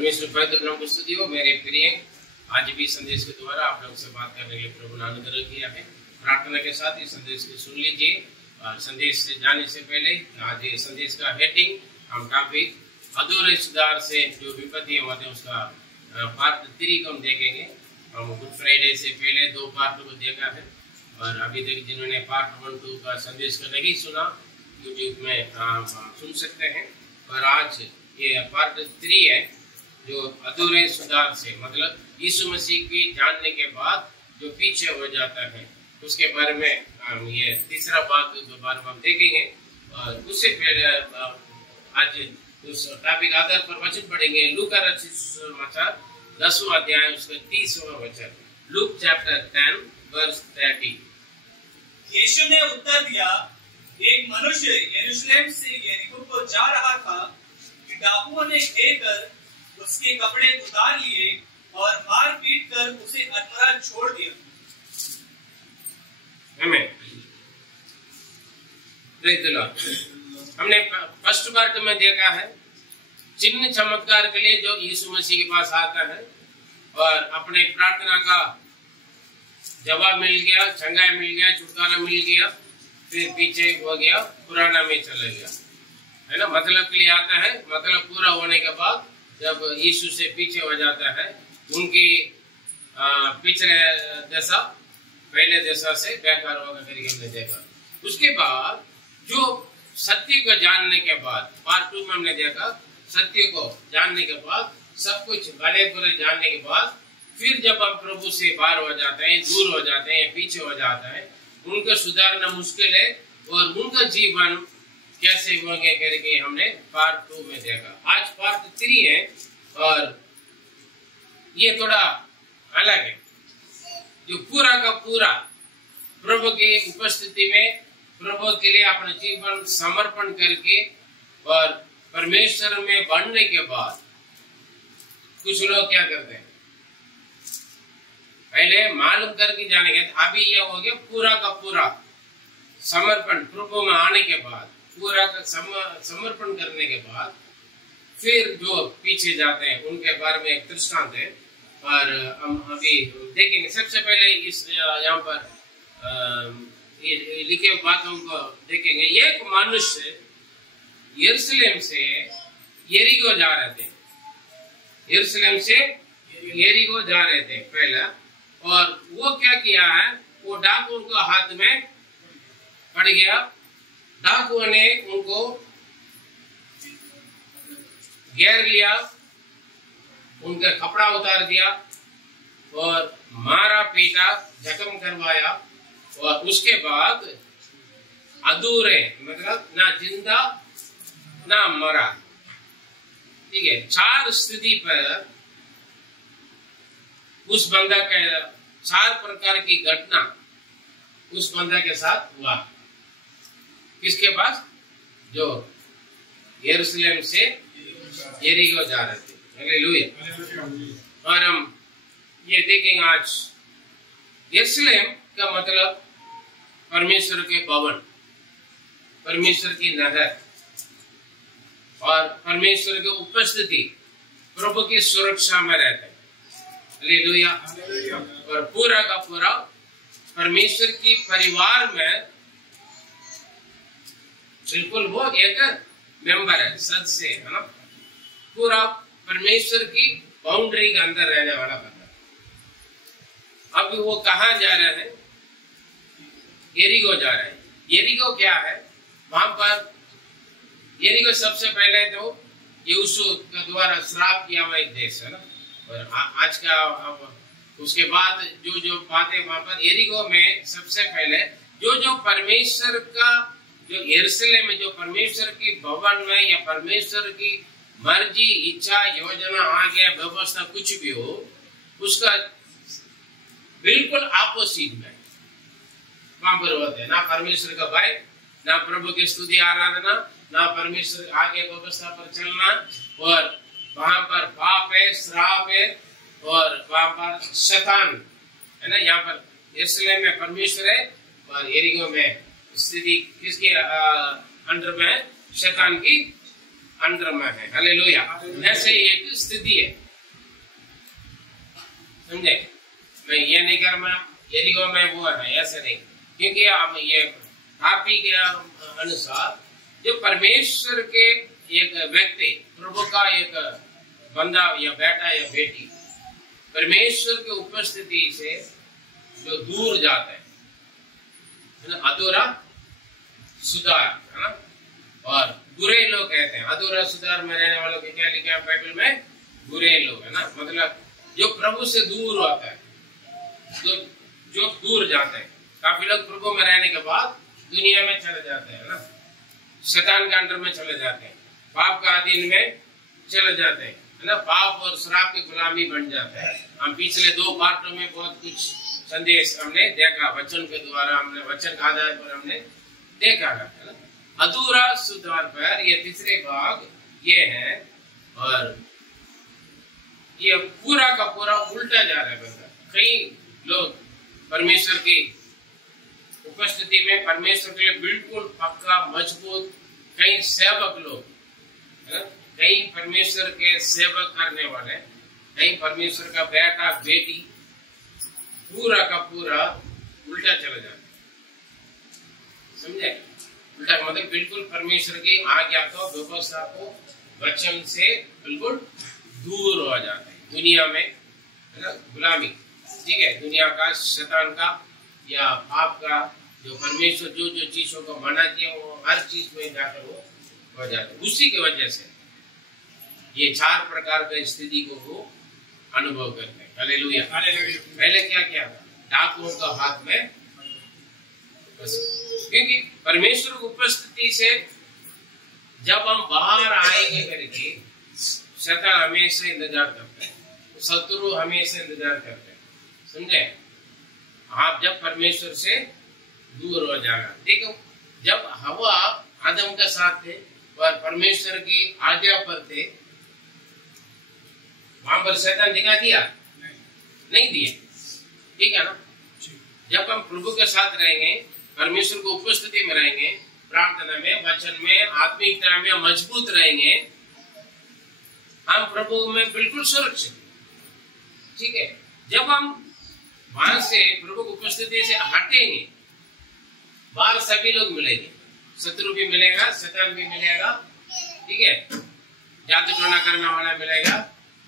परमेश्वर पवित्र नाम को स्तुति हो। मेरे प्रिय, आज भी संदेश के द्वारा आप लोग से बात करने के लिए प्रभु ने अनुग्रह किया है। प्रार्थना के साथ इस संदेश को सुन लीजिए। और संदेश से जाने से पहले आज ये संदेश का हेडिंग हम टॉपिक अधूरे सुधार से जो विपत्तियां होते हैं उसका पार्ट 3 को हम देखेंगे। हम गुड फ्राइडे से पहले 2 पार्ट को देखा है और अभी तक जिन्होंने पार्ट 1, 2 का संदेश को नहीं सुना यूट्यूब में सुन सकते हैं। और आज ये पार्ट 3 है जो अधूरे सुधार से, मतलब यीशु मसीह की जानने के बाद जो पीछे हो जाता है उसके बारे में ये तीसरा भाग के बारे में हम देखेंगे। और उससे पहले आज उस टॉपिक आधार पर वचन पढ़ेंगे। लूका रचित सुसमाचार 10वां अध्याय उसका 30वां वचन। Luke chapter 10 verse 30। यीशु ने उत्तर दिया, एक मनुष्य यरूशलेम से यरीको को जा रहा था कि डाकुओं ने घेरकर उसके कपड़े उतार लिए और मार पीट कर उसे अधमरा छोड़ दिया। हमने फर्स्ट पार्ट में देखा है चिन्ह चमत्कार के लिए जो यीशु मसीह के पास आता है और अपने प्रार्थना का जवाब मिल गया, चंगाई मिल गया, छुटकारा मिल गया, फिर पीछे हो गया, पुराना में चला गया, है ना। मतलब के लिए आता है, मतलब पूरा होने के बाद जब यीशु से पीछे हो जाता है, उनकी पिछले दशा पहले दशा से बेकार होगा करके हमने देखा। उसके बाद जो सत्य को जानने के बाद पार्ट 2 में हमने देखा, सत्य को जानने के बाद सब कुछ भले बुरे जानने के बाद फिर जब हम प्रभु से बाहर हो जाते हैं, दूर हो जाते हैं, पीछे हो जाता है, उनको सुधारना मुश्किल है और उनका जीवन कैसे होंगे करके हमने पार्ट 2 में देखा। आज पार्ट 3 है और ये थोड़ा अलग है, जो पूरा का पूरा प्रभु की उपस्थिति में प्रभु के लिए अपना जीवन समर्पण करके और परमेश्वर में बढ़ने के बाद कुछ लोग क्या करते हैं, पहले मालूम करके जाने के, अभी यह हो गया पूरा का पूरा समर्पण। प्रभु में आने के बाद पूरा का समर्पण करने के बाद फिर जो पीछे जाते हैं उनके बारे में एक दृष्टांत है और हम अभी देखेंगे। सबसे पहले इस यहाँ पर लिखे बातों को देखेंगे। एक मनुष्य यरूशलेम से यरीको जा रहे थे, यरूशलेम से यरीको जा रहे थे पहला, और वो क्या किया है, वो डाकुओं को हाथ में पड़ गया। डाकुओं ने उनको घेर लिया, उनका कपड़ा उतार दिया और मारा पीटा, जख्म करवाया और उसके बाद अधूरे, मतलब ना जिंदा ना मरा, ठीक है, 4 स्थिति पर उस बंदा के 4 प्रकार की घटना उस बंदा के साथ हुआ। किसके पास? जो यरूशलेम से यरीको जा रहे थे। हालेलुया। और हम ये देखेंगे आज यरूशलेम का मतलब परमेश्वर के भवन, परमेश्वर की नगर और परमेश्वर की उपस्थिति, प्रभु की सुरक्षा में रहते हैं। हालेलुया। और पूरा का पूरा परमेश्वर की परिवार में बिल्कुल वो एक मेंबर है, सदस्य है ना। पूरा परमेश्वर की बाउंड्री के अंदर रहने वाला बंदा। अब वो कहाँ जा रहे हैं? यरीको जा रहे हैं। यरीको क्या है? वहां पर यरीको सबसे पहले तो यीशु के द्वारा श्राप किया हुआ एक देश है ना। और आज का उसके बाद जो बातें वहां पर यरीको में सबसे पहले जो परमेश्वर का जो यरूशलेम में जो परमेश्वर की भवन में या परमेश्वर की मर्जी, इच्छा, योजना, आज्ञा, व्यवस्था कुछ भी हो, उसका बिल्कुल अपोजिट में वहां पर होते हैं। ना परमेश्वर का भय, ना प्रभु की स्तुति आराधना, ना परमेश्वर आगे व्यवस्था पर चलना, और वहां पर पाप है, श्राप है और वहां पर शैतान है ना। यहाँ पर यरूशलेम में परमेश्वर है और यरीको में स्थिति किसके अंडर में है? शैतान की अंडर में है। हालेलुया। ऐसे एक स्थिति है, समझे? मैं ये नहीं कर मैं यरीहो में वो है, ऐसे नहीं, क्योंकि आप ये आपी के अनुसार जो परमेश्वर के एक व्यक्ति, प्रभु का एक बंदा या बेटा या बेटी परमेश्वर के उपस्थिति से जो दूर जाता है ना, अधूरा सुधार, है ना। और बुरे लोग कहते हैं, अधूरा सुधार में रहने वालों के क्या लिखा है बाइबल में? बुरे लोग, है ना। मतलब जो प्रभु से दूर होता है, जो दूर जाते हैं। काफी लोग प्रभु में रहने के बाद दुनिया में चले जाते हैं ना, शैतान के अंडर में चले जाते हैं, पाप का अधीन में चले जाते हैं, है ना। पाप और शराब की गुलामी बन जाता है। हम पिछले 2 पार्टों में बहुत कुछ संदेश हमने देखा, वचन के द्वारा हमने, वचन के आधार पर हमने देखा है ना। अधूरा सुधार पर ये तीसरे भाग ये है, और ये पूरा का पूरा उल्टा जा रहा है बंदा। कई लोग परमेश्वर की उपस्थिति में, परमेश्वर के लिए बिल्कुल पक्का मजबूत, कई सेवक लोग, है ना, कई परमेश्वर के सेवक करने वाले, कई परमेश्वर का बेटा बेटी, पूरा का पूरा उल्टा चला जाता है, समझे? उल्टा मतलब बिल्कुल परमेश्वर की आज्ञा को, व्यवस्था को, वचन से बिल्कुल दूर हो जाते हैं। दुनिया में, है ना, गुलामी, ठीक है, दुनिया का, शैतान का या पाप का, जो परमेश्वर जो जो चीजों को मना किया वो हर चीज में जाकर वो हो जाते हैं। उसी की वजह से ये 4 प्रकार की स्थिति को वो अनुभव करते हैं। हालेलुया। पहले क्या किया था? डाकुओं का हाथ में, क्योंकि परमेश्वर की उपस्थिति से जब हम बाहर आएंगे करके शैतान हमेशा इंतजार करते हैं, शत्रु हमेशा इंतजार करते हैं, समझे? आप जब परमेश्वर से दूर हो जाएगा। देखो, जब हवा आदम के साथ थे और परमेश्वर की आज्ञा पर थे, वहां पर शैतान दिखा दिया? नहीं दिया, ठीक है ना। जब हम प्रभु के साथ रहेंगे, परमेश्वर को उपस्थिति में रहेंगे, प्रार्थना में, वचन में, आत्मिकता में मजबूत रहेंगे, हम प्रभु में बिल्कुल सुरक्षित, ठीक है। जब हम वहां से प्रभु की उपस्थिति से हटेंगे, बाहर सभी लोग मिलेंगे, शत्रु भी मिलेगा, शैतान भी मिलेगा, ठीक है, जादू टोना करने वाला मिलेगा,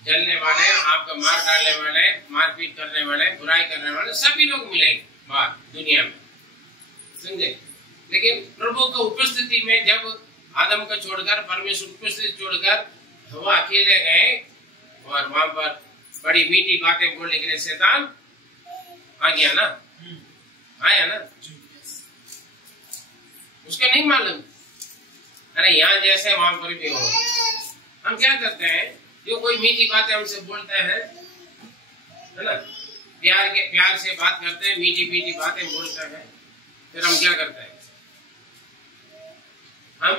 जलने वाले, आपका मार डालने वाले, मारपीट करने वाले, बुराई करने वाले, सभी लोग मिलेंगे बाहर दुनिया में, समझे? लेकिन प्रभु की उपस्थिति में जब आदम को छोड़कर, परमेश्वर उपस्थिति छोड़कर हवा अकेले गए और वहां पर बड़ी मीठी बातें बोलने के लिए शैतान आ गया ना, आया ना। उसका नहीं मालूम, अरे यहाँ जैसे वहां पर भी हो। हम क्या करते हैं, जो कोई मीठी बातें हमसे बोलते हैं, है ना, प्यार से बात करते हैं, मीठी मीठी बातें बोलते हैं, फिर हम क्या करते हैं, हम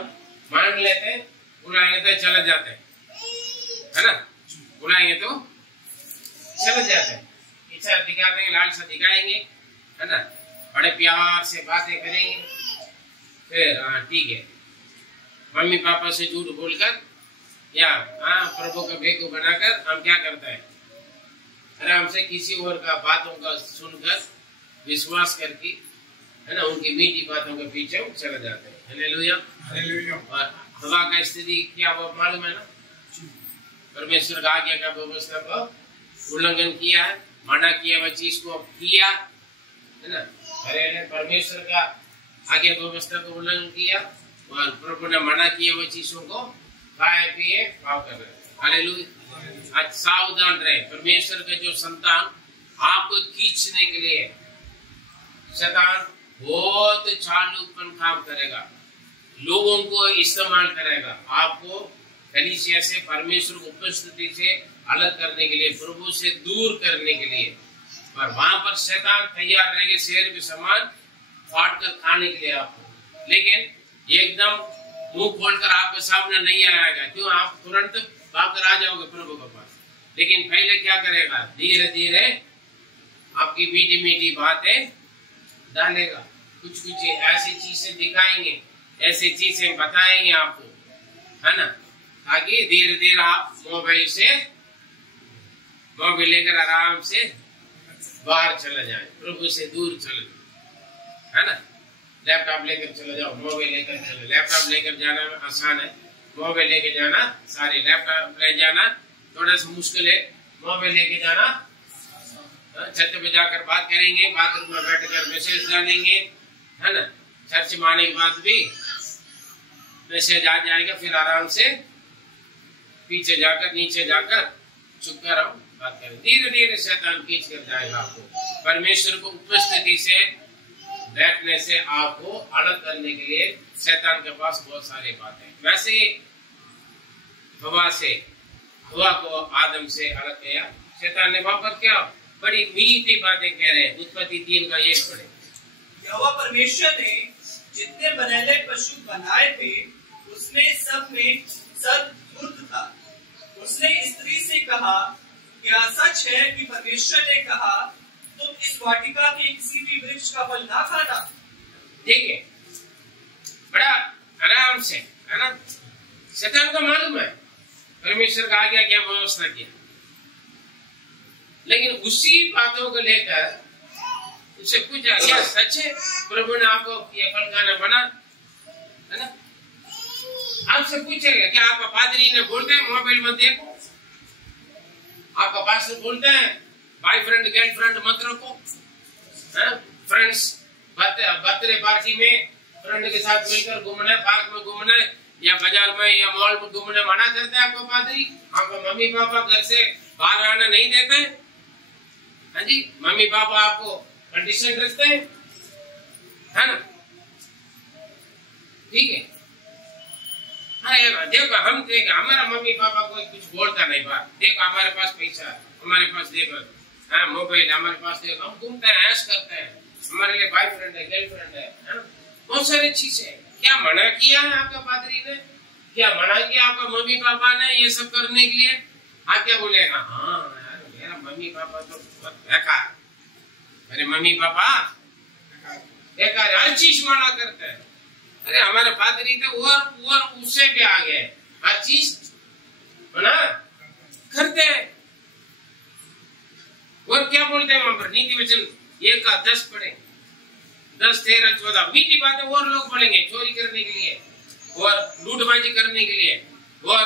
मान लेते हैं, बुलाएंगे तो चले जाते हैं, है ना, बुलाएंगे तो चले जाते हैं, इच्छा दिखा देंगे, लालसा दिखाएंगे, है ना, बड़े प्यार से बातें करेंगे, फिर ठीक है, मम्मी पापा से झूठ बोलकर या प्रभु का बेवकूफ बनाकर हम क्या करते हैं, आराम से किसी और का बातों का सुनकर विश्वास करके, है ना, उनकी मीठी बातों के पीछे हम चले जाते हैं। हालेलुया। और हवा का स्थिति क्या वो मालूम है ना, परमेश्वर का आज्ञा का व्यवस्था को उल्लंघन किया है, मना किया वह चीज को किया, है ना, अरे परमेश्वर का आज्ञा व्यवस्था को उल्लंघन किया और प्रभु ने मना किया वह चीजों को खाए पिए पाप कर रहे। हालेलुया। आज सावधान रहे, परमेश्वर के जो संतान आपको खींचने के लिए शैतान बहुत चालूपन काम करेगा, लोगों को इस्तेमाल करेगा, आपको कलीसिया से, परमेश्वर की उपस्थिति से अलग करने के लिए, प्रभु से दूर करने के लिए। और वहां पर शैतान तैयार रहेंगे शेर के समान फाड़ कर खाने के लिए आपको, लेकिन एकदम मुंह खोलकर आपके सामने नहीं आएगा, क्यों? आप तुरंत भागकर आ जाओगे प्रभु के पास। लेकिन पहले क्या करेगा, धीरे धीरे आपकी मीठी मीठी बातें डालेगा, कुछ कुछ ऐसी चीजें दिखाएंगे, ऐसी चीजें बताएंगे आपको, है ना, ताकि धीरे धीरे आप मोबाइल लेकर आराम से बाहर चले जाए, प्रभु से दूर चले जाए, है ना। लैपटॉप लेकर चले जाओ, मोबाइल लेकर चले। लैपटॉप लेकर जाना आसान है, मोबाइल लेके जाना सारे। लैपटॉप ले जाना थोड़ा सा मुश्किल है, मोबाइल लेके जाना छत पे जाकर बात करेंगे, बाथरूम में बैठकर मैसेज डालेंगे, है ना। चर्च में आने के बाद भी मैसेज आ जाएगा, फिर आराम से पीछे जाकर नीचे जाकर चुप कर रहो, बात करें। धीरे धीरे शैतान खींच कर जाएगा आपको परमेश्वर को उपस्थिति से बैठने से आपको अलग करने के लिए। शैतान के पास बहुत सारे बातें। वैसे हवा को आदम से अलग किया शैतान ने, वहां पर क्या बड़ी मीठी बातें कह रहे हैं। उत्पत्ति 3 का 1 पढ़े। यहोवा परमेश्वर ने जितने बनैले पशु बनाए थे उसमें सब में सद्बुद्ध था। उसने स्त्री से कहा, क्या सच है कि परमेश्वर ने कहा तुम इस वाटिका के किसी भी वृक्ष का फल ना खाना? देखिए बड़ा आराम से, है ना। शैतान को मालूम है परमेश्वर का आज्ञा क्या व्यवस्था किया, लेकिन उसी बातों को लेकर उससे पूछा, क्या सच है प्रभु ने आपको ये फल खाना मना, है ना। आपसे पूछेगा, क्या आपका पादरी ने बोलते हैं मोबाइल मत देखो, आपका पास्टर बोलते हैं बॉयफ्रेंड गर्लफ्रेंड मत रखो, फ्रेंड्स बर्थडे पार्टी में फ्रेंड के साथ मिलकर घूमना, पार्क में घूमना या बाजार में या मॉल में घूमने मना करते हैं आपको पादरी। आपको मम्मी पापा घर से बाहर आना नहीं देते, हाँ जी। मम्मी पापा आपको कंडीशन रखते हैं, है ना, ठीक है। हाँ देखो हम देखो हमारा मम्मी पापा कोई कुछ बोलता नहीं बात। देखो हमारे पास पैसा है, हमारे पास देखो हाँ मोबाइल हमारे पास, देखो हम घूमते हैं, ऐश करते हैं, हमारे लिए बॉयफ्रेंड है गर्लफ्रेंड है, बहुत सारी चीजें। क्या मना किया है आपका पादरी ने, क्या मना किया आपका मम्मी पापा ने ये सब करने के लिए? आप क्या बोलेगा, हाँ यार मेरा मम्मी पापा तो बहुत बेकार, मेरे मम्मी पापा बेकार, हर चीज मना करते हैं। अरे हमारे पादरी तो और उससे भी आगे हर चीज मना करते हैं। और क्या बोलते हैं वहां पर नीति वचन 1 का 10 पढ़े, 10, 13, 14 मीठी बातें और लोग बोलेंगे चोरी करने के लिए और लूटबाजी करने के लिए और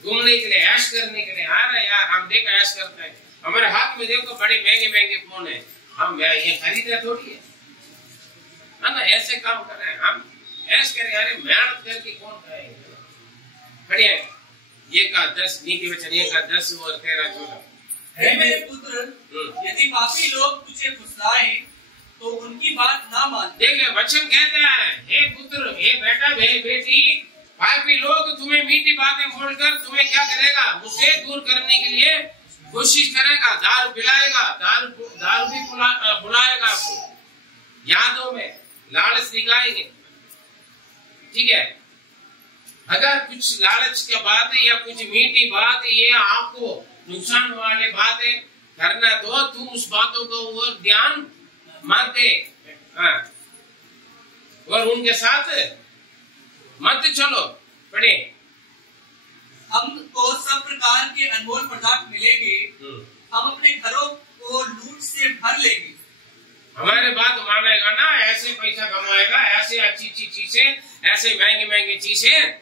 घूमने के लिए, ऐश करने के लिए। अरे यार हम देखो ऐश करते हैं, हमारे हाथ में देखो बड़े महंगे महंगे फोन है, हम ये खरीदे थोड़ी है ना, ऐसे काम कर रहे हैं हम, ऐश करें। अरे मेहनत करके कौन खाएगा, बढ़िया। 1 का 10 नीति वचन 1 का 10 और 13, 14। हे मेरे पुत्र, यदि पापी लोग तुझे फुसलाएं तो उनकी बात ना मान। देखिए वचन कहते हैं, हे पुत्र, हे बेटा, हे बेटी, पापी लोग तुम्हें मीठी बातें बोलकर तुम्हें क्या करेगा, मुझसे दूर करने के लिए कोशिश करेगा, दारू पिलाएगा, दारू भी बुलाएगा आपको, यादों में लालच दिखाएंगे, ठीक है। अगर कुछ लालच की बात या कुछ मीठी बात ये आपको नुकसान वाले बातें करना तो तुम उस बातों को और ध्यान मत दे, और उनके साथ मत चलो। पढ़े, हमको सब प्रकार के अनमोल पदार्थ मिलेंगे, हम अपने घरों को लूट से भर लेंगे। हमारे बात मानेगा ना, ऐसे पैसा कमाएगा, ऐसे अच्छी अच्छी चीजें, ऐसे महंगी महंगी चीजें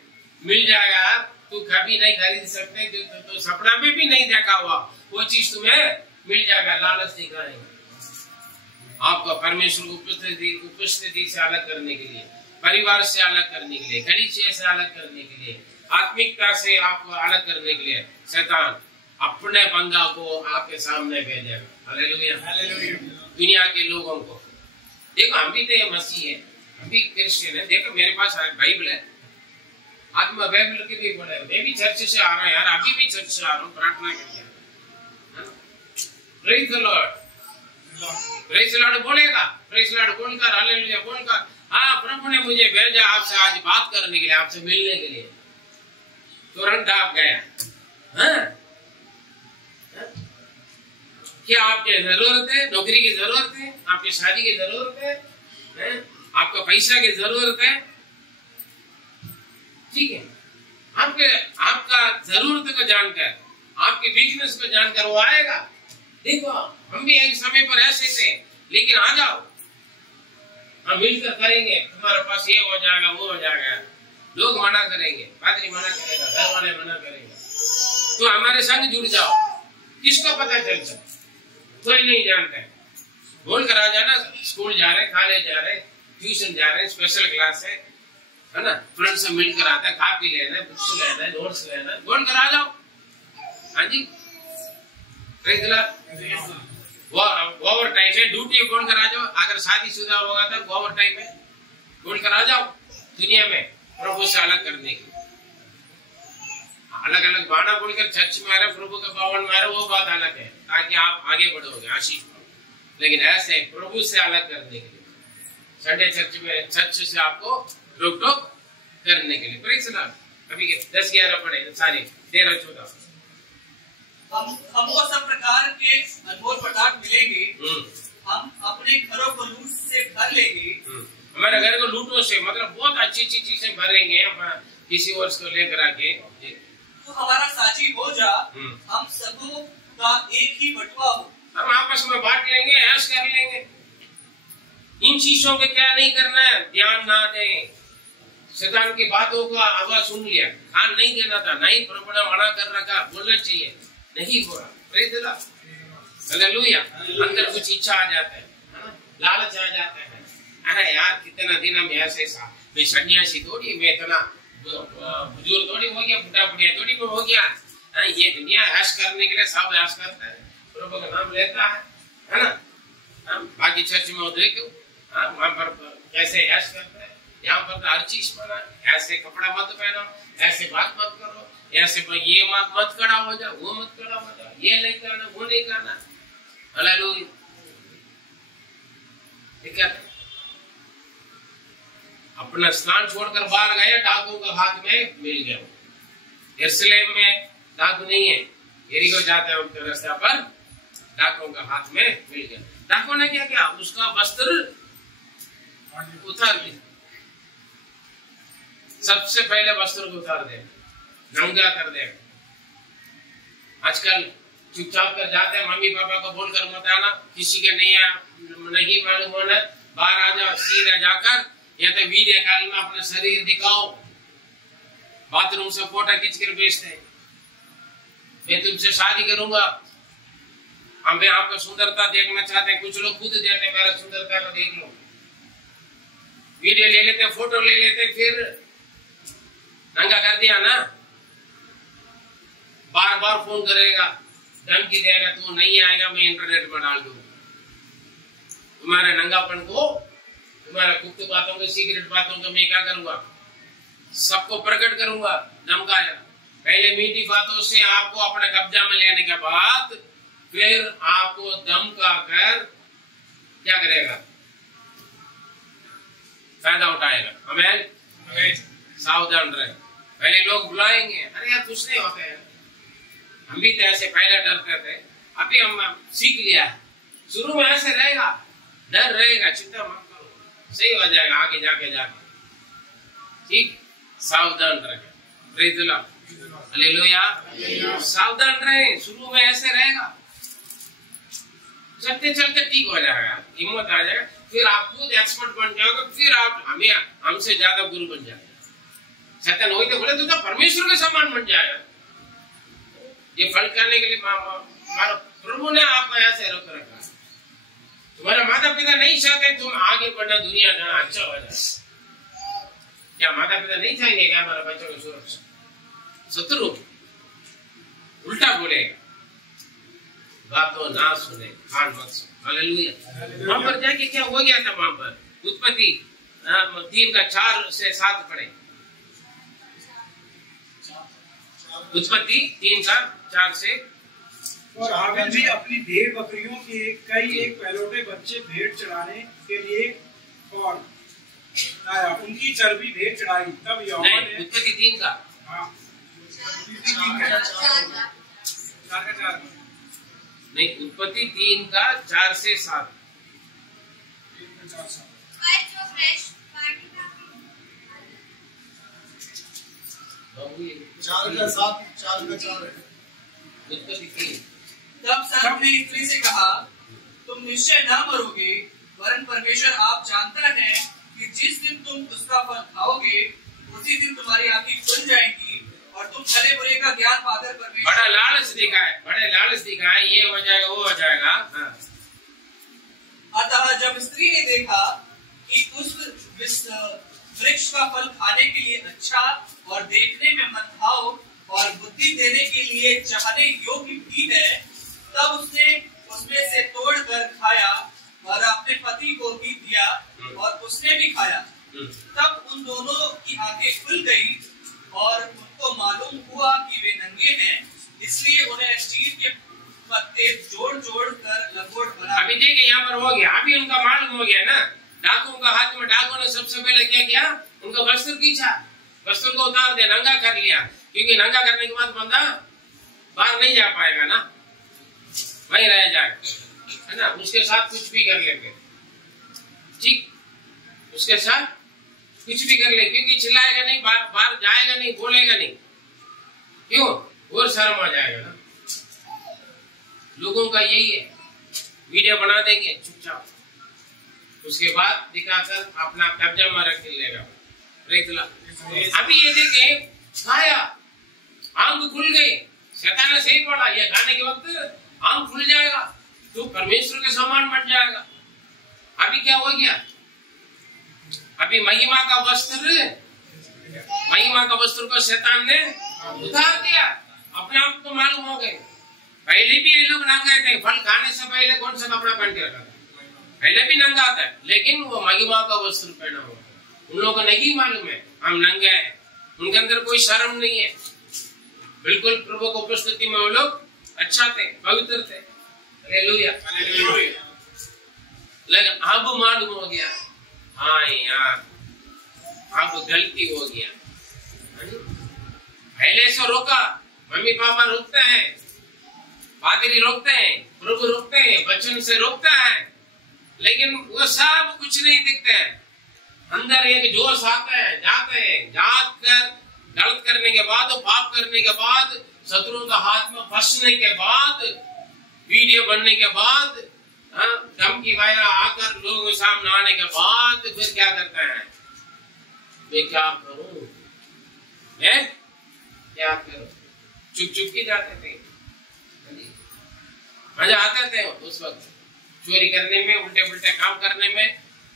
मिल जाएगा, तू कभी नहीं खरीद सकते, तो सपना में भी नहीं देखा हुआ वो चीज तुम्हें मिल जाएगा। लालच दिखाएंगे आपको परमेश्वर को उपस्थिति से अलग करने के लिए, परिवार से अलग करने के लिए, कलीसिया से अलग करने के लिए, आत्मिकता से आपको अलग करने के लिए शैतान अपने बंदा को आपके सामने भेजेगा। Hallelujah, hallelujah. दुनिया के लोगों को देखो, हम भी तो ये मसीह है, हम भी क्रिश्चियन है। देखो मेरे पास बाइबल है, आज मैं बाइबल के लिए बोला, मैं भी चर्च से आ रहा हूँ यार, अभी भी चर्च से आ रहा हूँ, प्रार्थना करके। Praise the Lord, praise the Lord बोलेगा, प्रेज द लॉर्ड बोलकर, हालेलुया बोलकर, हाँ प्रभु ने मुझे भेजा आपसे आज बात करने के लिए, आपसे मिलने के लिए। तुरंत आप गया। हाँ? क्या आपके जरूरत है, नौकरी की जरूरत है, आपकी शादी की जरूरत है, आपको पैसा की जरूरत है, ठीक है। आपका जरूरत को जानकर, आपके वीकनेस को जानकर वो आएगा। देखो हम भी एक समय पर ऐसे थे, लेकिन आ जाओ, हम मिलकर करेंगे, तुम्हारे पास ये हो जाएगा, वो हो जाएगा। लोग मना करेंगे, पादरी मना करेगा, घर वाले मना करेंगे, तो हमारे संग जुड़ जाओ। किसको पता चलता? कोई नहीं जानता है। बोल कर आ जाना, स्कूल जा रहे, कॉलेज जा रहे, ट्यूशन जा रहे, स्पेशल क्लास है ना, फ्रेंड से मिलकर आता है, कॉपी लेना, बुक्स लेना, नोट्स लेना, बोल कर आ जाओ। हाँ जी, ओवर टाइम है, ड्यूटी बोल कर आ जाओ। अगर शादीशुदा होगा तो ओवर टाइम है, बोल कर आ जाओ। दुनिया में प्रभु से अलग करने के अलग अलग बहाना बोलकर चर्च में आ रहे, प्रभु का भवन में आ रहे, वो बात अलग है, ताकि आप आगे बढ़ोगे, आशीष पाओ। लेकिन ऐसे प्रभु से अलग करने के लिए संडे चर्च में, चर्च से आपको रोक टोक करने के लिए, प्रेज़ द लॉर्ड। अभी 10-11 पढ़े, सारे 13-14। हमको सब प्रकार के अनमोल पदार्थ मिलेंगे। हम अपने घरों को लूट से भर लेंगे। हमारे घर को लूटों से मतलब बहुत अच्छी चीजें भरेंगे किसी और को लेकर आके। तो हमारा साझी हो जा, हम सबों का एक ही बटुआ हो। हम आपस में बांट लेंगे, ऐश कर लेंगे। इन चीजों के क्या नहीं करना है, ध्यान ना दें। शैतान की बातों का आवाज सुन लिया, कान नहीं देना था, नहीं प्रभु ने मना कर रखा, बोलना चाहिए, नहीं बोला। Praise the Lord, hallelujah. अंदर कुछ इच्छा आ जाता है, लालच आ जाता है। अरे यार कितना दिन हम ऐसे मैं सन्यासी थोड़ी, मैं इतना बुजुर्ग थोड़ी हो गया, बुढ़ा बुढ़िया थोड़ी हो गया। ये दुनिया ऐश करने के लिए सब ऐश करता है, प्रभु का नाम लेता है ना। बाकी चर्च में देखो वहां पर कैसे ऐश करता है, यहाँ पर तो हर चीज बना। ऐसे कपड़ा मत पहनो, ऐसे बात मत करो, ऐसे ये मत खड़ा हो जाओ, वो मत खड़ा हो जाओ, ये नहीं करना, वो नहीं करना। हालेलुया। ठीक है, अपना स्नान छोड़कर बाहर गए, डाकुओं का हाथ में मिल गया। यरूशलेम में डाकू नहीं है, यरीहो जाते हैं उनके रास्ते पर, डाकुओं का हाथ में मिल गया। डाकुओं ने क्या किया, उसका वस्त्र उतार दिया। सबसे पहले वस्त्र को उतार दे, नंगा कर दे। आजकल चुपचाप कर जाते हैं, मम्मी पापा को बोलकर मत आना, किसी के नहीं मालूम होना, बाहर आ जाओ, सीधा जाकर या तो वीडियो कॉल में अपना शरीर दिखाओ। बाथरूम से फोटो खींचकर भेजते हैं, मैं तुमसे शादी करूंगा, हमें आपका सुंदरता देखना चाहते हैं। कुछ लोग खुद देते हैं, मेरा सुंदरता को देख लो। वीडियो ले लेते, फोटो ले लेते, फिर नंगा कर दिया ना, बार बार फोन करेगा, धमकी देगा, तू नहीं आएगा मैं इंटरनेट पर डाल दूंगा। तुम्हारे नंगापन को, तुम्हारा गुप्त बातों को, सीक्रेट बातों को मैं क्या करूंगा, सबको प्रकट करूंगा। धमकाया, पहले मीठी बातों से आपको अपने कब्जा में लेने के बाद फिर आपको धमका कर क्या करेगा, फायदा उठाएगा। हमें सावधान रहे। पहले लोग बुलाएंगे, अरे यार कुछ नहीं होता है, हम भी तो ऐसे पहले डरते थे, अभी हम सीख लिया है। शुरू में ऐसे रहेगा, डर रहेगा, चिंता मत करो, सही हो जाएगा आगे जाके ठीक। सावधान रहे, प्रेज़ द लॉर्ड, हालेलुया। सावधान रहे, शुरू में ऐसे रहेगा, चलते चलते ठीक हो जाएगा, हिम्मत आ जाएगा, फिर आप खुद एक्सपर्ट बन जाओगे, फिर आप हमसे ज्यादा गुरु बन जाएगा। शैतान वही तो बोले, तो परमेश्वर के समान बन जाएगा। ये फल खाने के लिए प्रभु ने आपको ऐसे रोक रखा। तुम्हारे माता पिता नहीं चाहते तुम आगे बढ़ना, दुनिया जाना, अच्छा हो जाए। क्या माता पिता नहीं चाहेंगे क्या हमारे बच्चों की सुरक्षा? शत्रु उल्टा बोलेगा, बातों ना सुने, कान मत सुने। हालेलुया। वहां पर जाके क्या हो गया था, वहां पर उत्पत्ति 3:4-7 पढ़े। उत्पत्ति 3:4 से। और हाबिल भी अपनी भेड़ बकरियों के कई एक पहलौठे बच्चे भेड़ चढ़ाने के लिए और आया, उनकी चर्बी भेड़ चढ़ाई। तब यहोवा ने उत्पत्ति 3 का, हाँ, 4 नहीं, उत्पत्ति 3:4 से 7। 4 का 7, 4 का 4 है। तब सर्प ने स्त्री से कहा, तुम निश्चय न मरोगे, वरन परमेश्वर आप जानता है कि जिस दिन तुम उसका फल खाओगे उसी दिन तुम्हारी आंखें खुल जाएंगी और तुम भले बुरे का ज्ञान पाकर परमेश्वर। बड़ा लालच दिखाए, ये हो जाएगा वो हो जाएगा। हाँ। अतः जब स्त्री ने देखा कि उस वृक्ष का फल खाने के लिए अच्छा और देखने में मनभाव और बुद्धि देने के लिए चाहने योग्य भी है, तब उसने उसमें से तोड़कर खाया और अपने पति को भी दिया और उसने भी खाया। तब उन दोनों की आंखें खुल गई और उनको मालूम हुआ कि वे नंगे हैं, इसलिए उन्हें चीड़ के पत्ते जोड़ जोड़ कर लंगोट बना। अभी देखिए यहाँ पर हो गया, अभी उनका मालूम हो गया ना। डाकुओं का हाथ में, डाकुओं ने सबसे पहले क्या किया, उनका वस्त्र खींचा, वस्त्र को उतार दिया, नंगा कर लिया, क्योंकि नंगा करने के बाद बंदा बाहर नहीं जा पाएगा ना, वहीं रह जाएगा, है ना। उसके साथ कुछ भी कर लेंगे, ठीक, उसके साथ कुछ भी कर ले, क्योंकि चिल्लाएगा नहीं, बाहर जाएगा नहीं, बोलेगा नहीं, क्यों, और शर्म आ जाएगा ना। लोगों का यही है, वीडियो बना देंगे चुपचाप, उसके बाद दिखाकर अपना कब्जा में रख लेगा। अभी ये देखे खाया, आंख खुल गई, शैतान ने सही पड़ा, ये खाने के वक्त आंख खुल जाएगा तो परमेश्वर के समान बन जाएगा। अभी क्या हो गया, अभी महिमा का वस्त्र को शैतान ने उतार दिया, अपने आप को मालूम हो गए। पहले भी ये लोग नंगे थे, फल खाने से पहले कौन सा कपड़ा पहन के रखा था, पहले भी नंगा आता है, लेकिन वो महिमा का वस्त्र पहना हुआ। उन लोगों को नहीं मालूम है हम नंगे हैं, उनके अंदर कोई शर्म नहीं है, बिल्कुल प्रभु की उपस्थिति में वो लोग अच्छा थे, पवित्र थे। हालेलुया। लेकिन अब मालूम हो गया, हाँ यार अब गलती हो गया। पहले से रोका, मम्मी पापा रोकते हैं, पादरी रोकते हैं, प्रभु रोकते हैं, वचन से रोकता है, लेकिन वो सब कुछ नहीं दिखते हैं। अंदर एक जोश आता है, जाते हैं, जात कर गलत करने के बाद, पाप करने के बाद, शत्रुओं का हाथ में फंसने के बाद, वीडियो बनने के बाद, धमकी वगैरह आकर लोगों के सामने आने के बाद, फिर क्या करते हैं, मैं क्या करूं, क्या करूं, चुप चुप के जाते थे। मजा आते थे उस वक्त, चोरी करने में, उल्टे पुल्टे काम करने में,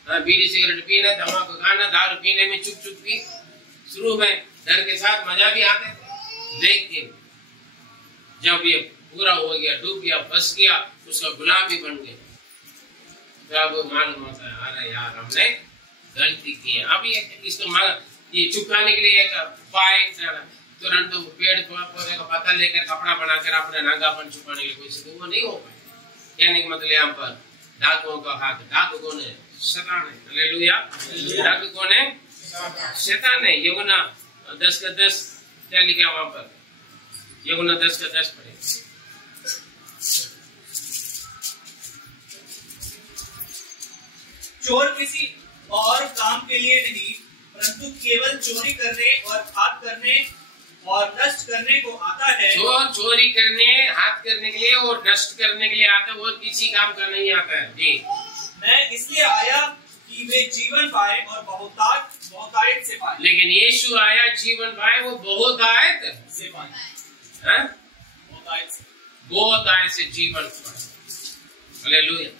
बीड़ी सिगरेट पीना, तंबाकू खाना, दारू पीने में, चुप चुप की। शुरू में डर के साथ मजा भी आते थे, लेकिन जब ये पूरा हो गया, डूब गया, फंस गया, उसका गुलाम भी बन गया, तब मालूम होता है अरे यार हमने गलती की है। अब ये चुपकाने के लिए एक उपाय, तुरंत पेड़ पौधे का पत्ता लेकर कपड़ा बनाकर अपने नंगापन छुपाने के लिए कोशिश, वो नहीं हो पाए। कहने का मतलब यहाँ पर डाकुओं का हाथ, डाकू कौन है, शैतान है। हालेलुया। डाकू कौन है, शैतान है। यूहन्ना 10:10 क्या लिखा वहां पर, यूहन्ना 10:10 पढ़े। चोर किसी और काम के लिए नहीं, परंतु केवल चोरी करने और घात करने और नष्ट करने को आता है। चोर चोरी करने, हाथ करने के लिए और नष्ट करने के लिए आता है, और किसी काम का नहीं आता है। जी, मैं इसलिए आया कि वे जीवन पाए और बहुतायत से पाए। लेकिन यीशु आया जीवन पाए, वो बहुतायत से पाए, बहुतायत से जीवन पाए। हालेलुया।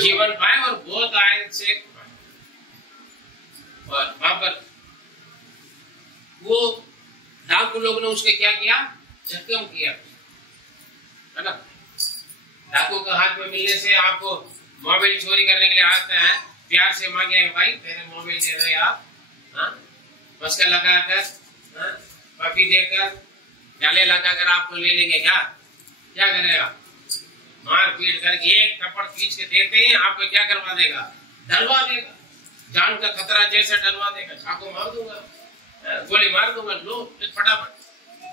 जीवन पाए और बहुतायत से पाए। और वहां पर वो डाकू लोग ने उसके क्या किया, जख्म किया, है ना। डाकू के हाथ में मिलने से आपको मोबाइल चोरी करने के लिए आता है, प्यार से मांगे भाई मेरे मोबाइल दे दो यार, मस्का लगाकर, पपी देकर, गले लगाकर आपको ले लेंगे, क्या करेगा, मार पीट करके एक थप्पड़ खींच के देते हैं, आपको क्या करवा देगा, डरवा देगा, जान का खतरा जैसे डरवा देगा, चाकू मार दूंगा, गोली मार दूंगा, लो फटाफट।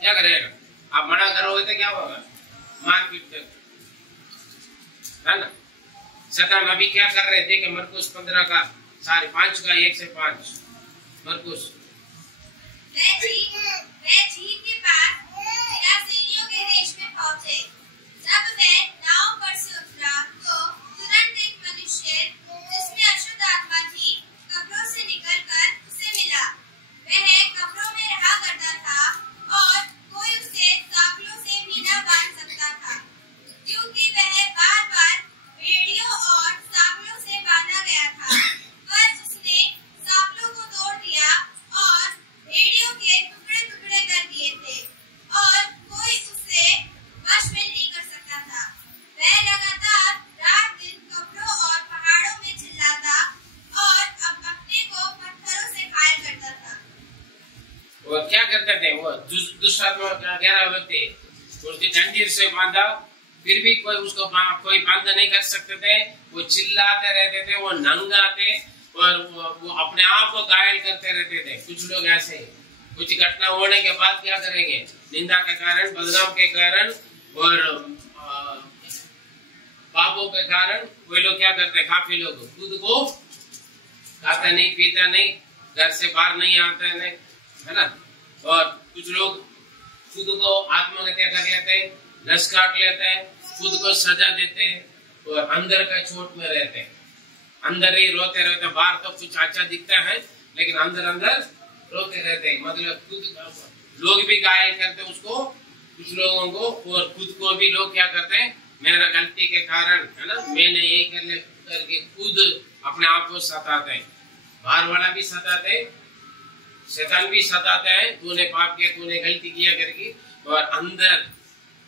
क्या करेगा, आप मना करोगे तो क्या होगा, मार पीट कर, है ना। शैतान अभी क्या कर रहे थे कि मरकुस 15 का 5 का 1 से 5 मरकुस वे झील के पास गिरासेनियों के देश में पहुंचे। जब वे नाव पर से उतरा तो तुरंत एक मनुष्य जिसमें अशुद्ध आत्मा थी कब्रों से निकलकर उसे मिला। वह कब्रों में रहा करता था और कोई उसे सांपलों से भी न बांध सकता था, क्योंकि वह बार-बार भेड़ियों और सांपलों से बांधा गया था। पर उसने सांपलों को तोड़ दिया और भेड़ियों के टुकड़े-टुकड़े कर दिए थे और कोई उसे वश में नहीं कर सकता था। वह लगातार रात-दिन कब्रों और पहाड़ों में चिल्लाता और अपने को पत्थरों से घायल करता था। वो क्या करते थे? वो दुष्ट आत्मा का 11 व्यक्ति उसकी जंजीर से बांधा, फिर भी कोई उसको कोई बंद नहीं कर सकते थे। वो चिल्लाते रहते थे, वो नंगाते और वो अपने आप को घायल करते रहते थे। कुछ लोग ऐसे ही, कुछ घटना होने के बाद क्या करेंगे? निंदा के कारण, बदनाम के कारण और पापों के कारण वे लोग क्या करते हैं? काफी लोग खुद को खाता नहीं, पीता नहीं, घर से बाहर नहीं आता नहीं, है ना। और कुछ लोग खुद को आत्महत्या कर लेते हैं, नस काट लेते हैं, खुद को सजा देते हैं और अंदर का चोट में रहते हैं, अंदर ही रोते रहते हैं। बाहर तो कुछ अच्छा दिखता है लेकिन अंदर अंदर रोते रहते हैं। मतलब खुद लोग भी घायल करते हैं उसको, कुछ लोगों को, और खुद को भी लोग क्या करते हैं? मेरा गलती के कारण, है ना, मैंने यही करके खुद अपने आप को सताते हैं। बाहर वाला भी सताते हैं, शैतान भी सताते हैं, तूने पाप किया, तूने गलती किया करके। और अंदर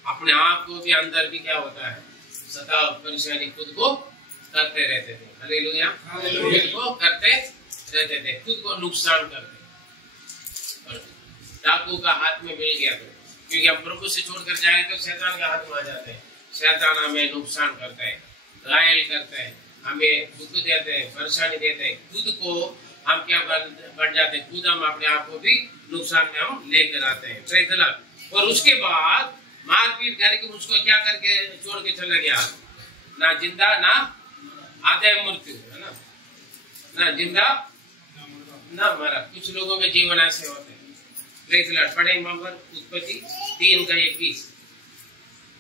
अपने आप को भी, अंदर भी क्या होता है? सता परेशानी खुद को करते रहते थे। हालेलुया, खुद को करते रहते थे, खुद को नुकसान करते। और डाकू का हाथ में मिल गया तो, क्योंकि हम प्रभु से छोड़कर जाए तो शैतान के हाथ में आ जाते हैं। शैतान हमें नुकसान करता है, घायल करता है, हमें दुख देते हैं, परेशानी देते हैं। खुद को हम क्या बन जाते हैं? खुद हम अपने आप को भी नुकसान में हम लेकर आते हैं। सही गलत। और उसके बाद मारपीट करके उसको क्या करके छोड़ के चला गया? ना जिंदा ना आधे मृत्यु, है ना, ना जिंदा ना मरा। कुछ लोगों के जीवन ऐसे होते हैं। पढ़े उत्पत्ति 3:21।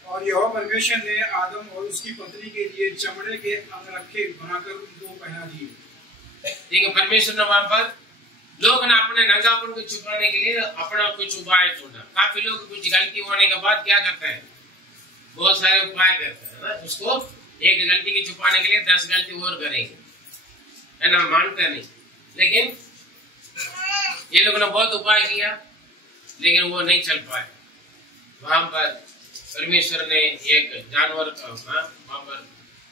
और यहोवा परमेश्वर ने आदम और उसकी पत्नी के लिए चमड़े के अंगरखे बनाकर उनको पहना दिए। ठीक है, परमेश्वर ने वहां पर लोग ना अपने नंगापन को छुपाने के लिए अपना कुछ उपाय ढूंढा। काफी लोग कुछ गलती होने के बाद क्या करते हैं? बहुत सारे उपाय करते हैं ना, उसको एक गलती की छुपाने के लिए 10 गलती और करेंगे, है ना, मानते नहीं। लेकिन ये लोगों ने बहुत उपाय किया लेकिन वो नहीं चल पाए। वहां पर परमेश्वर ने एक जानवर का वहां पर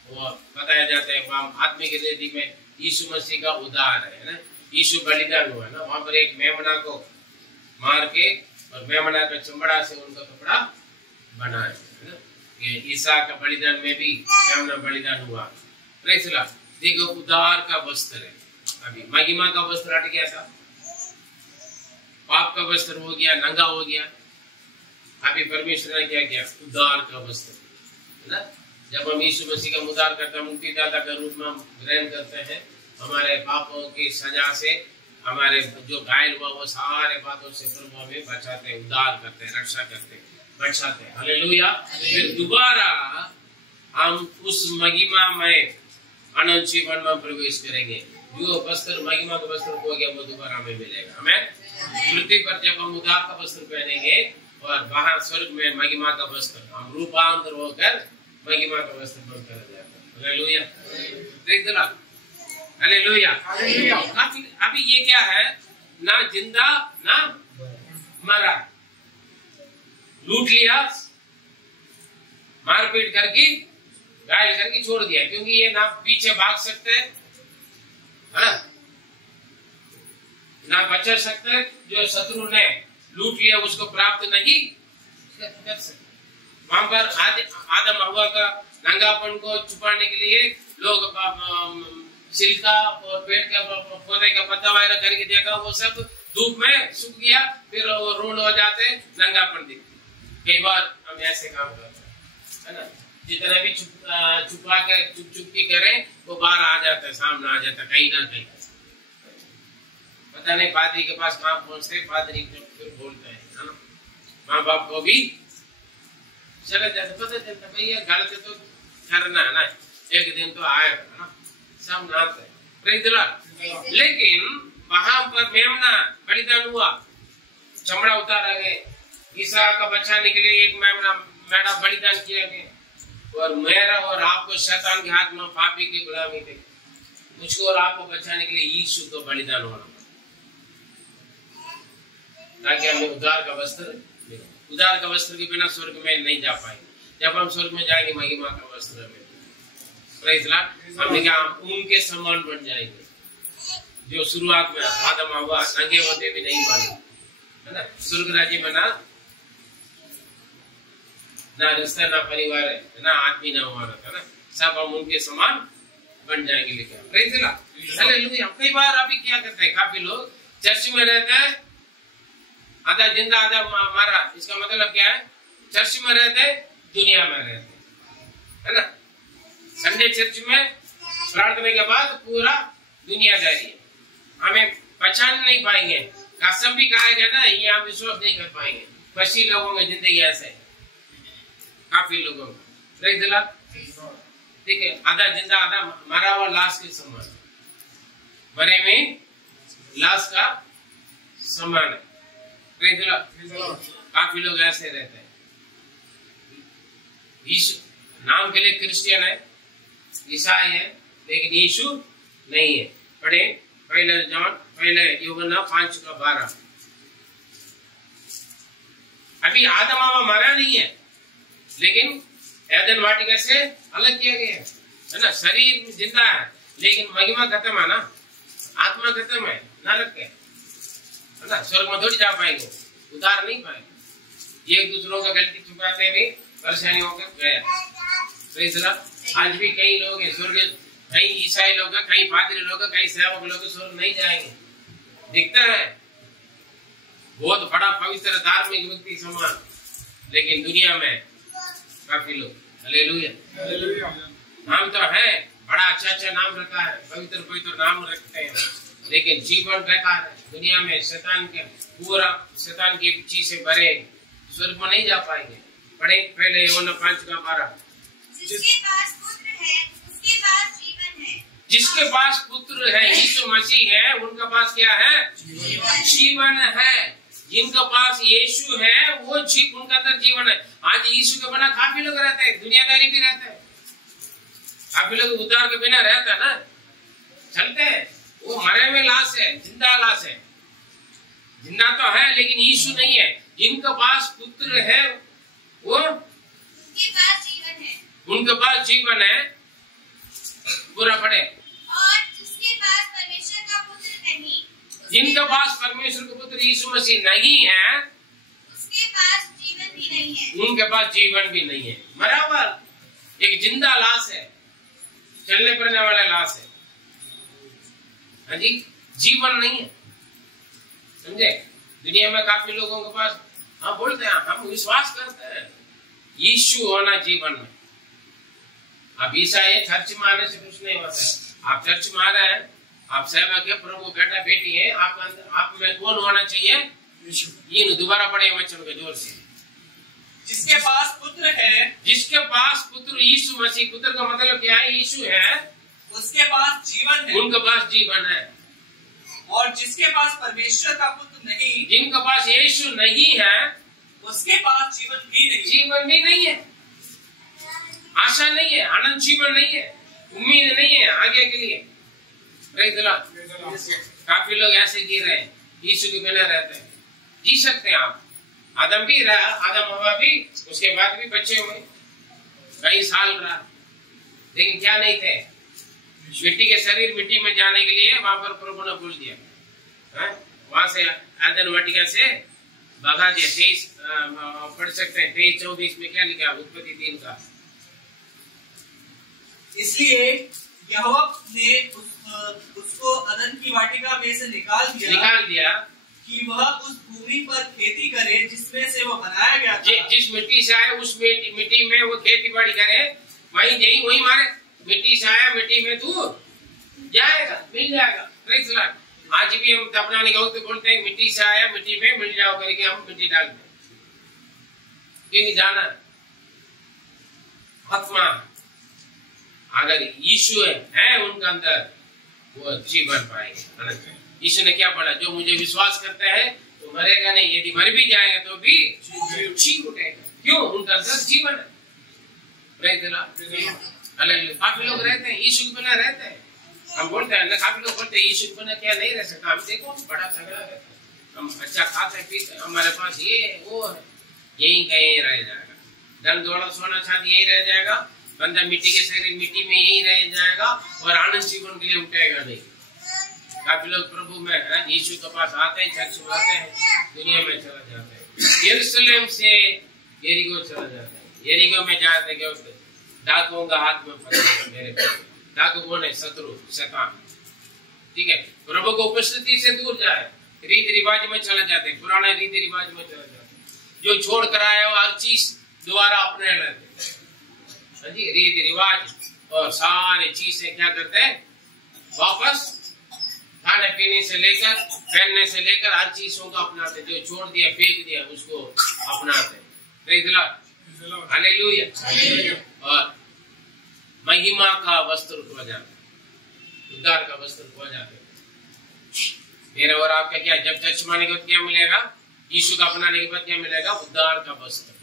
वो बताया जाता है, वहां आत्मिक रीति में यीशु मसीह का उदाहरण है ना, यीशु बलिदान हुआ ना। वहां पर एक मेमना को मार के और मेमना का चमड़ा से उनका कपड़ा बनाया है ना। ये ईसा का बलिदान में भी मेमना बलिदान हुआ। Praise the Lord. देखो, उद्धार का वस्त्र है। अभी महिमा का वस्त्र हट गया था, पाप का वस्त्र हो गया, नंगा हो गया। अभी परमेश्वर ने क्या किया? उद्धार का वस्त्र, है ना। जब हम यीशु मसीह का उद्धार करते हैं, मुक्तिदाता का रूप में हम ग्रहण करते हैं, हमारे पापों की सजा से हमारे जो घायल हुआ वो सारे बातों से प्रभु हमें बचाते हैं, उद्धार करते हैं, रक्षा करते हैं, बचाते हैं। हालेलुया। फिर दोबारा हम उस महिमा में अनंत जीवन में प्रवेश करेंगे। जो वस्त्र महिमा का वस्त्र हो गया वो दोबारा हमें मिलेगा। हमें पृथ्वी पर जब हम उद्धार का वस्त्र पहनेंगे और वहां स्वर्ग में महिमा का वस्त्र, हम रूपांतर होकर महिमा का वस्त्र बनकर जाता है। Hallelujah, praise the Lord, hallelujah. अभी ये क्या है? ना जिंदा ना मरा, लूट लिया, मारपीट करके घायल करके छोड़ दिया, क्योंकि ये ना पीछे भाग सकते हैं, ना बचा सकते। जो शत्रु ने लूट लिया उसको प्राप्त नहीं कर सकते। वहां पर आदम हवा का नंगापन को छुपाने के लिए लोग छिलका और पेड़ का पौधे का पत्ता वगैरह करके देखा, वो सब धूप में सूख गया, फिर वो रोड हो जाते, नंगापन दिखते। कई बार हम ऐसे काम करते हैं, है ना। जितना भी छुपा के चुप के करें वो बाहर आ जाता है, सामने आ जाता है कहीं ना कहीं, पता नहीं पादरी के पास कहाँ पहुंचते, पादरी फिर बोलते हैं, है ना, माँ बाप को भी चले जाते, पता चलता भैया गलत तो करना है ना, एक दिन तो आएगा, है ना, सब नाते हैं। लेकिन वहां पर मेमना बलिदान हुआ, चमड़ा उतारा गए, ईसा का बचाने के लिए एक मेढ़ा बलिदान किया गया, और मेरा और आपको शैतान के हाथ में पापी की गुलामी थे, मुझको और आपको बचाने के लिए यीशु को बलिदान होना ताकि हमें उद्धार का वस्त्र मिले। उद्धार का वस्त्र के बिना स्वर्ग में नहीं जा पाएंगे, जब हम स्वर्ग में जाएंगे महिमा का वस्त्र में, प्रेज़ लॉर्ड, हमने कहा उनके समान बन जाएंगे जो शुरुआत में आदम हव्वा नंगे होते भी नहीं बने, है ना, स्वर्ग राज्य में ना रिश्ता ना परिवार है ना आदमी ना हमारा, है ना, सब हम उनके समान बन जाएंगे। लेकिन प्रेज़ लॉर्ड, हालेलुया। कई बार अभी क्या करते हैं, काफी लोग चर्च में रहते हैं, आधा जिंदा आधा मारा, इसका मतलब क्या है, चर्च में रहते दुनिया में रहते, है ना, संडे चर्च में प्रार्थना के बाद पूरा दुनियादारी है, हमें पहचान नहीं पाएंगे, कसम भी खाएगा ना, ये हम विश्वास नहीं कर पाएंगे। पसी लोगों की जिंदगी ऐसे है, काफी लोगों को, प्रेज़ द लॉर्ड, ठीक है, आधा जिंदा आधा मरा हुआ लाश के समान, मरे में लाश का समान है, प्रेज़ द लॉर्ड। काफी लोग ऐसे रहते हैं, यीशु नाम के लिए क्रिश्चियन है, ईसाई है, लेकिन यीशु नहीं है। पढ़े पहले यूहन्ना 5:12। अभी आदम हव्वा मरा नहीं है, लेकिन एदन वाटिका से अलग किया गया है ना, शरीर जिंदा है लेकिन महिमा खत्म है ना, आत्मा खत्म है, नरक है ना, स्वर्ग में थोड़ी जा पाएंगे, उधार नहीं पाएंगे, एक दूसरों का गलती छुपाते हुए परेशानी होकर गया। आज भी कई लोग हैं स्वर्ग, कई ईसाई लोग हैं, कई पादरी लोग हैं, कई सेवक लोग स्वर्ग नहीं जाएंगे, दिखता है बहुत बड़ा पवित्र धार्मिक व्यक्ति समान, लेकिन दुनिया में काफी लोग, हालेलुया, नाम तो है, बड़ा अच्छा नाम रखा है, पवित्र नाम रखते हैं, लेकिन जीवन बेकार है, दुनिया में शैतान के पूरा शैतान की चीजें भरे, स्वर्ग में नहीं जा पाएंगे। पढ़े पहले यूहन्ना 5:12। जिसके पास पुत्र है उसके पास जीवन है, जिसके पास पुत्र है, यीशु मसीह है, उनके पास क्या है, जीवन है। जिनके पास यीशु है वो उनका अंदर जीवन है। आज यीशु के बिना काफी लोग रहते हैं, दुनियादारी भी रहते हैं, काफी लोग उद्धार के बिना रहता है ना, चलते हैं, वो मरे में लाश है, जिंदा लाश है, जिंदा तो है लेकिन यीशु नहीं है। जिनके पास पुत्र है वो उनके पास जीवन है, उनके पास जीवन है, पूरा पढ़े। और जिसके पास परमेश्वर का पुत्र नहीं, जिनके पास परमेश्वर का पुत्र यीशु मसीह नहीं है, उसके पास जीवन भी नहीं है, उनके पास जीवन भी नहीं है। मरा हुआ एक जिंदा लाश है, चलने फिरने वाला लाश है, हाँ जी, जीवन नहीं है, समझे। दुनिया में काफी लोगों के पास हम बोलते हैं, हम विश्वास करते हैं यीशु होना जीवन में। अब ईसाई चर्च में आने से कुछ नहीं होता, आप चर्च में आ रहे हैं, आप सेवक है, प्रभु बेटा बेटी है, आप में कौन होना चाहिए, ये दोबारा पढ़े वचन के जोर से। जिसके पास पुत्र है, जिसके पास पुत्र यीशु मसीह, पुत्र का मतलब क्या है, यीशु है, उसके पास जीवन है, उनके पास जीवन है। और जिसके पास परमेश्वर का पुत्र नहीं, जिनके पास यीशु नहीं है, उसके पास जीवन भी नहीं, जीवन भी नहीं है, आशा नहीं है, आनंद जीवन नहीं है, उम्मीद नहीं है आगे के लिए। Praise the Lord. काफी लोग ऐसे जी रहे हैं, यीशु के बिना रहते हैं, जी सकते हैं आप। आदम भी रहा, आदम हव्वा भी, उसके बाद भी बच्चे हुए, कई साल रहा, लेकिन क्या नहीं थे, मिट्टी के शरीर मिट्टी में जाने के लिए वहां पर प्रभु ने बोल दिया, वहां से आदन वाटिका से भगा दिया। 23 पढ़ सकते हैं, 23-24 में क्या लिखा, उत्पत्ति 3 का। इसलिए यहोवा ने उसको अदन की वाटिका में से निकाल दिया कि वह उस भूमि पर खेती करे जिसमें से वो बनाया गया था। जिस मिट्टी से आया उस मिट्टी में वो खेती बाड़ी करे, वही मारे, मिट्टी से आया मिट्टी में तू जाएगा, मिल जाएगा। Praise the Lord. आज भी हम दफनाने के वक्त बोलते हैं मिट्टी से आया मिट्टी में मिल जाओ करके हम मिट्टी डालते हैं, क्योंकि जाना आत्मा अगर यीशु है उनका अंदर वो जी बन पाएंगे। यीशु ने क्या पढ़ा, जो मुझे विश्वास करते हैं तो मरेगा नहीं, यदि मर भी जाएगा तो भी जी उठेगा। क्यों? उनका अंदर जीवन है। काफी लोग रहते हैं यीशु के बिना रहते हैं, हम बोलते हैं ना, काफी लोग बोलते हैं यीशु के बिना क्या नहीं रह सकता। हम देखो बड़ा झगड़ा रहता है, हम अच्छा खाते पीते, हमारे पास ये वो है, यही कहीं रह जाएगा। धन दौलत सोना चांदी यही रह जाएगा, बंदा मिट्टी के शरीर मिट्टी में यही रह जाएगा और आनंद जीवन के लिए उठेगा नहीं। काफी लोग प्रभु में यीशु के पास आते हैं, चर्च में आते हैं, दुनिया में चला जाते हैं। यरूशलेम से यरीको चला जाता है, यरीको में जाते क्या उसके डाकुओं का हाथ में फंसा मेरे डाकू कौन है? शत्रु शैतान। ठीक है, प्रभु को उपस्थिति से दूर जाए, रीति रिवाज में चले जाते, पुराने रीति रिवाज में चले जाते, जो छोड़ कर आए हो हर चीज दोबारा अपने लेते जी, रीति रिवाज और सारी चीजें क्या करते हैं वापस, खाने पीने से लेकर पहनने से लेकर हर चीजों को अपनाते, जो छोड़ दिया फेंक दिया उसको अपनाते। हालेलुया। और महिमा का वस्त्र खो जाता, उद्धार का वस्त्र खो जाते। मेरे और आपका क्या, जब चर्च माने के बाद क्या मिलेगा? यीशु का अपनाने के बाद क्या मिलेगा? उद्धार का वस्त्र।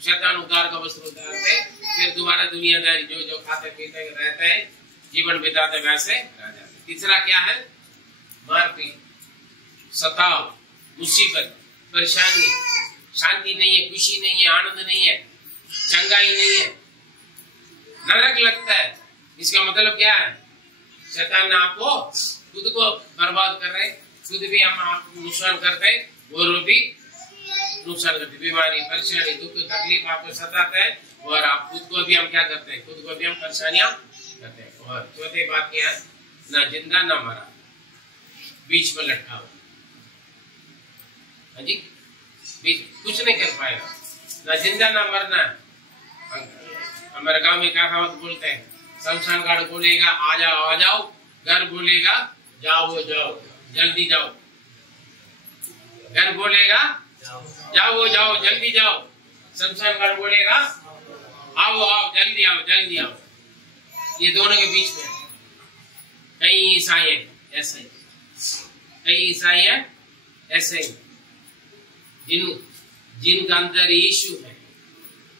शैतान उद्धार का वस्त्र उतारते, फिर दोबारा दुनियादारी जो जो खाते पीते रहते हैं, जीवन बिताते वैसे रह जाते। तीसरा क्या है? मारपीट, सताव, मुसीबत, परेशानी, शांति नहीं है, खुशी नहीं है, आनंद नहीं है, चंगाई नहीं है, नरक लगता है। इसका मतलब क्या है? शैतान आपको खुद को बर्बाद कर रहे, खुद भी हम आप नुकसान करते हैं और भी नुकसान करते। बीमारी, परेशानी, दुख, तकलीफ आपको सताता है और आप खुद को भी हम क्या करते हैं? खुद को भी हम परेशानियां करते हैं। और चौथी बात क्या है? ना जिंदा ना मरा, बीच में लटका हुआ। हाँ जी, बीच कुछ नहीं कर पाएगा, ना जिंदा ना मरना। हमारे गांव में क्या कहावत बोलते हैं? शमशान घाट बोलेगा आ जाओ आ जाओ, घर बोलेगा जाओ जाओ जल्दी जाओ। घर बोलेगा जाओ जाओ जल्दी जाओ, शमशान घाट बोलेगा आओ आओ जल्दी आओ जल्दी आओ। ये दोनों के बीच में कई ईसाई हैं ऐसे, कई ईसाई हैं ऐसे जिनका अंदर यीशु है,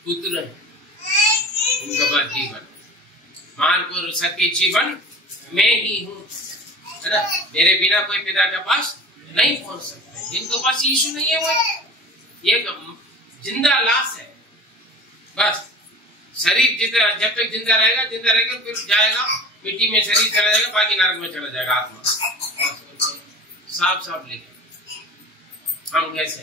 पुत्र है, उनका पास जीवन, मार्ग और सत्य जीवन मैं ही हूँ, है ना। मेरे बिना कोई पिता के पास नहीं पहुंच सकता। जिनके पास यीशु नहीं है वो ये जिंदा लाश है। बस शरीर जितना जब तक जिंदा रहेगा फिर जाएगा मिट्टी में, शरीर चला जाएगा, बाकी नरक में चला जाएगा आत्मा। साफ साफ लिखा। हम कैसे,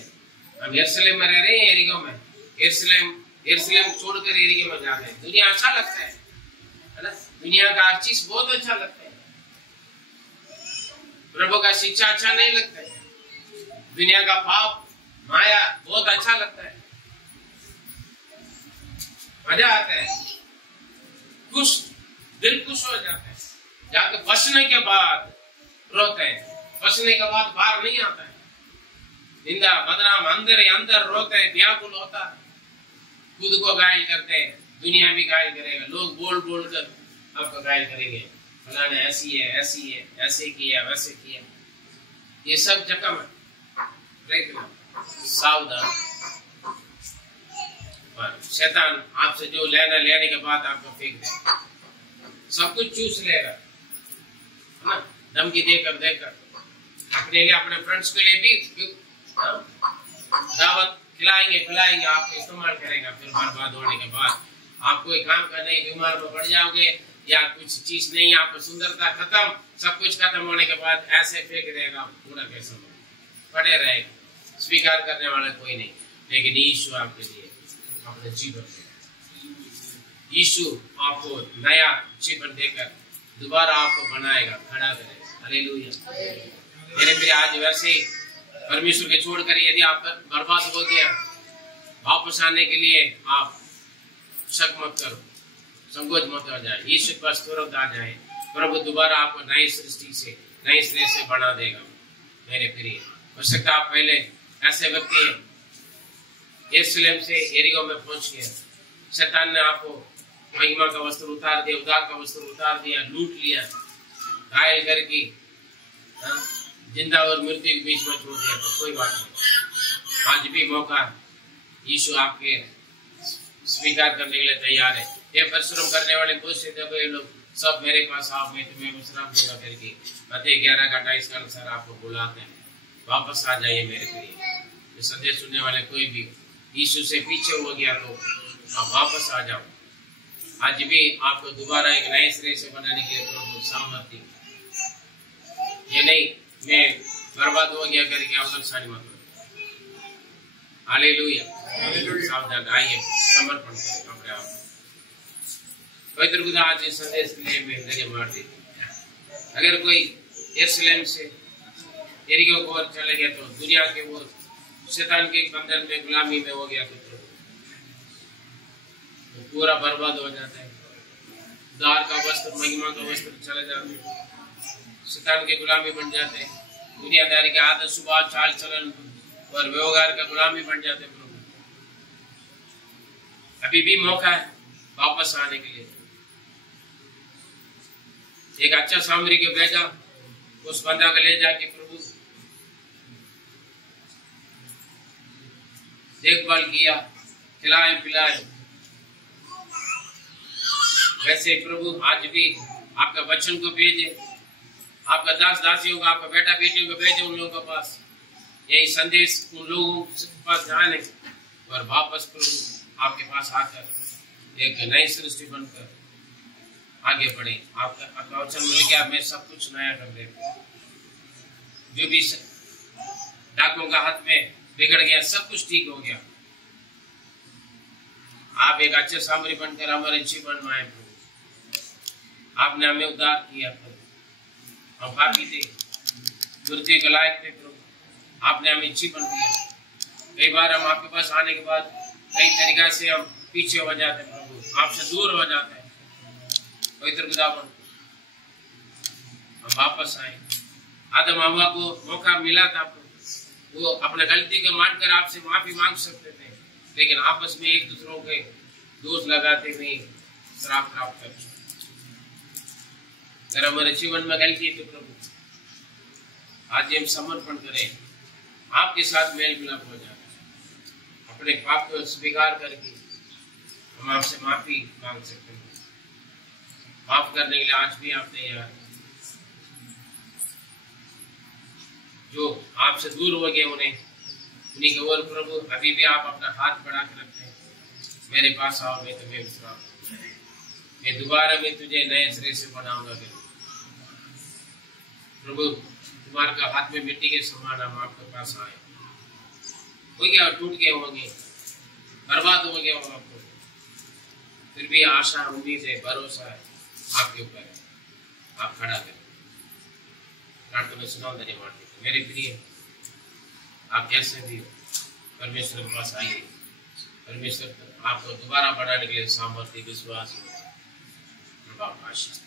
हम यरूशलेम में रह रहे हैं, यरीको में, यरूशलेम छोड़कर यरीको में जा रहे हैं। दुनिया अच्छा लगता है ना, दुनिया का हर चीज बहुत अच्छा लगता है, प्रभु का शिक्षा अच्छा नहीं लगता है, दुनिया का पाप माया बहुत अच्छा लगता है, मजा आता है, खुश दिल खुश हो जाता है। जाके फंसने के बाद रोते हैं, फंसने के बाद बाहर नहीं आता है, निंदा बदनाम अंदर ही अंदर रोते हैं, व्याकुल होता है, खुद को घायल करते हैं, दुनिया भी घायल करेगा, लोग बोल बोल कर आपको घायल करेंगे, फलाने ऐसी है ऐसे किया वैसे किया। ये सब जख्म है, सावधान। और शैतान आपसे जो लेने के बाद आपको फेंक देगा, सब कुछ चूस लेगा, है ना। धमकी देकर अपने लिए, अपने फ्रेंड्स के लिए भी दावत खिलाएंगे, आपको इस्तेमाल करेगा। फिर बर्बाद होने के बाद आप कोई काम करने, बीमार में पड़ जाओगे या कुछ चीज नहीं, आपको सुंदरता खत्म, सब कुछ खत्म होने के बाद ऐसे फेंक देगा, पूरा कैसे पड़े रहेगा। स्वीकार करने वाला कोई नहीं, लेकिन यीशु आपके लिए अपने जीवन देगा। यीशु आपको नया जीवन देकर दोबारा आपको बनाएगा, खड़ा करेगा। हालेलुया। मेरे प्रिय, आज वैसे ही परमेश्वर के छोड़कर यदि आप बर्बाद हो गया, वापस आने के लिए आप शक मत करो, संकोच मत हो जाए, यीशु के पास तुरंत आ जाए। प्रभु दोबारा आपको नई सृष्टि से, नए सिरे से बना देगा। मेरे प्रिय। हो सकता आप पहले ऐसे व्यक्ति हैं, यरूशलेम से यरीहो में पहुंच गए, शैतान ने आपको महिमा का वस्त्र उतार दिया, उदार का वस्त्र उतार दिया, लूट लिया, घायल करके जिंदा और मृत्यु के बीच में छोड़ दिया। तो कोई बात नहीं, आज भी मौका यीशु आपके स्वीकार करने के लिए तैयार है। ये परिश्रम करने वाले बहुत से दबे लोग सब मेरे पास आओ, मैं तुम्हें विश्राम दूंगा करके मत्ती 11:28 के अनुसार आपको बुलाते हैं। वापस आ जाइए मेरे प्रिय। संदेश सुनने वाले कोई भी यीशु से पीछे हो गया तो आप वापस आ जाओ। आज भी आपको दोबारा एक नए सिरे से बनाने के लिए प्रभु सामर्थ्य। ये नहीं मैं बर्बाद हो गया करके आप परेशानी मत करो। हालेलुया। सावधान, आइए समर्पण करें अपने आप। पवित्र खुदा आज इस संदेश के लिए मैं नजर मार देती। अगर कोई यरूशलेम से यरीहो को ओर चले गया तो दुनिया के वो शैतान के बंधन में गुलामी में हो गया तो पूरा बर्बाद हो जाता है। दार का वस्त्र, महिमा का वस्त्र चले जाते हैं, शैतान के गुलामी बन जाते हैं, दुनियादारी के आदत, स्वभाव, चाल चलन और व्यवहार का गुलामी बन जाते हैं। प्रभु अभी भी मौका है वापस आने के लिए। एक अच्छा सामरी को भेजा, उस बंदा को ले जाके प्रभु देखभाल किया, खिलाए पिलाए। वैसे प्रभु आज भी आपका वचन को भेजे, आपका दास दासियों को, आपका बेटा बेटियों को भेजे उन लोगों के पास। यही संदेश उन लोगों के पास जाने और वापस प्रभु आपके पास आकर एक नई सृष्टि बनकर आगे बढ़े। आपका वचन मिल गया, मैं सब कुछ नया कर देता। जो भी डाकुओं का हाथ में बिगड़ गया, सब कुछ ठीक हो गया। आप एक अच्छे सामरी बनकर हमारे जीवन में आए प्रभु। आपने हमें उद्धार किया प्रभु। हम पापी थे, मृत्यु के लायक थे प्रभु, आपने हमें जीवन दिया। कई बार हम आपके पास आने के बाद कई तरीका से हम पीछे हो जाते प्रभु, आपसे दूर हो जाते हैं। पवित्र खुदावन हम वापस आए। आदम हवा को मौका मिला था प्रभु, वो अपने गलती को मानकर आपसे माफी मांग सकते थे, लेकिन आपस में एक दूसरों के दोष लगाते हुए श्राप प्राप्त कर। अगर हमारे जीवन में गलती है तो प्रभु आज हम समर्पण करें, आपके साथ मेल मिलाप हो जाए। अपने पाप को स्वीकार करके हम आपसे माफी मांग सकते हैं। माफ करने के लिए आज भी आप तैयार हैं। जो आपसे दूर हो गए उन्हीं के ओर प्रभु अभी भी आप अपना हाथ बढ़ा के रखते हैं। मेरे पास आओ, मैं तुम्हें विश्राम, मैं दोबारा मैं तुझे नए सिरे से बनाऊंगा। प्रभु तुम्हारे का हाथ में मिट्टी के समान हम आपके पास आए। हो गया, टूट गए होंगे, बर्बाद हो गया होगा आपको, फिर भी आशा, उम्मीद है, भरोसा है आपके ऊपर है। आप खड़ा करें, प्रार्थना में सुनाओ, धन्यवाद। मेरे प्रिय, आप जैसे भी हो परमेश्वर के पास आइए। परमेश्वर आपको दोबारा बढ़ाने के लिए सामर्थ्य, विश्वास, आशीष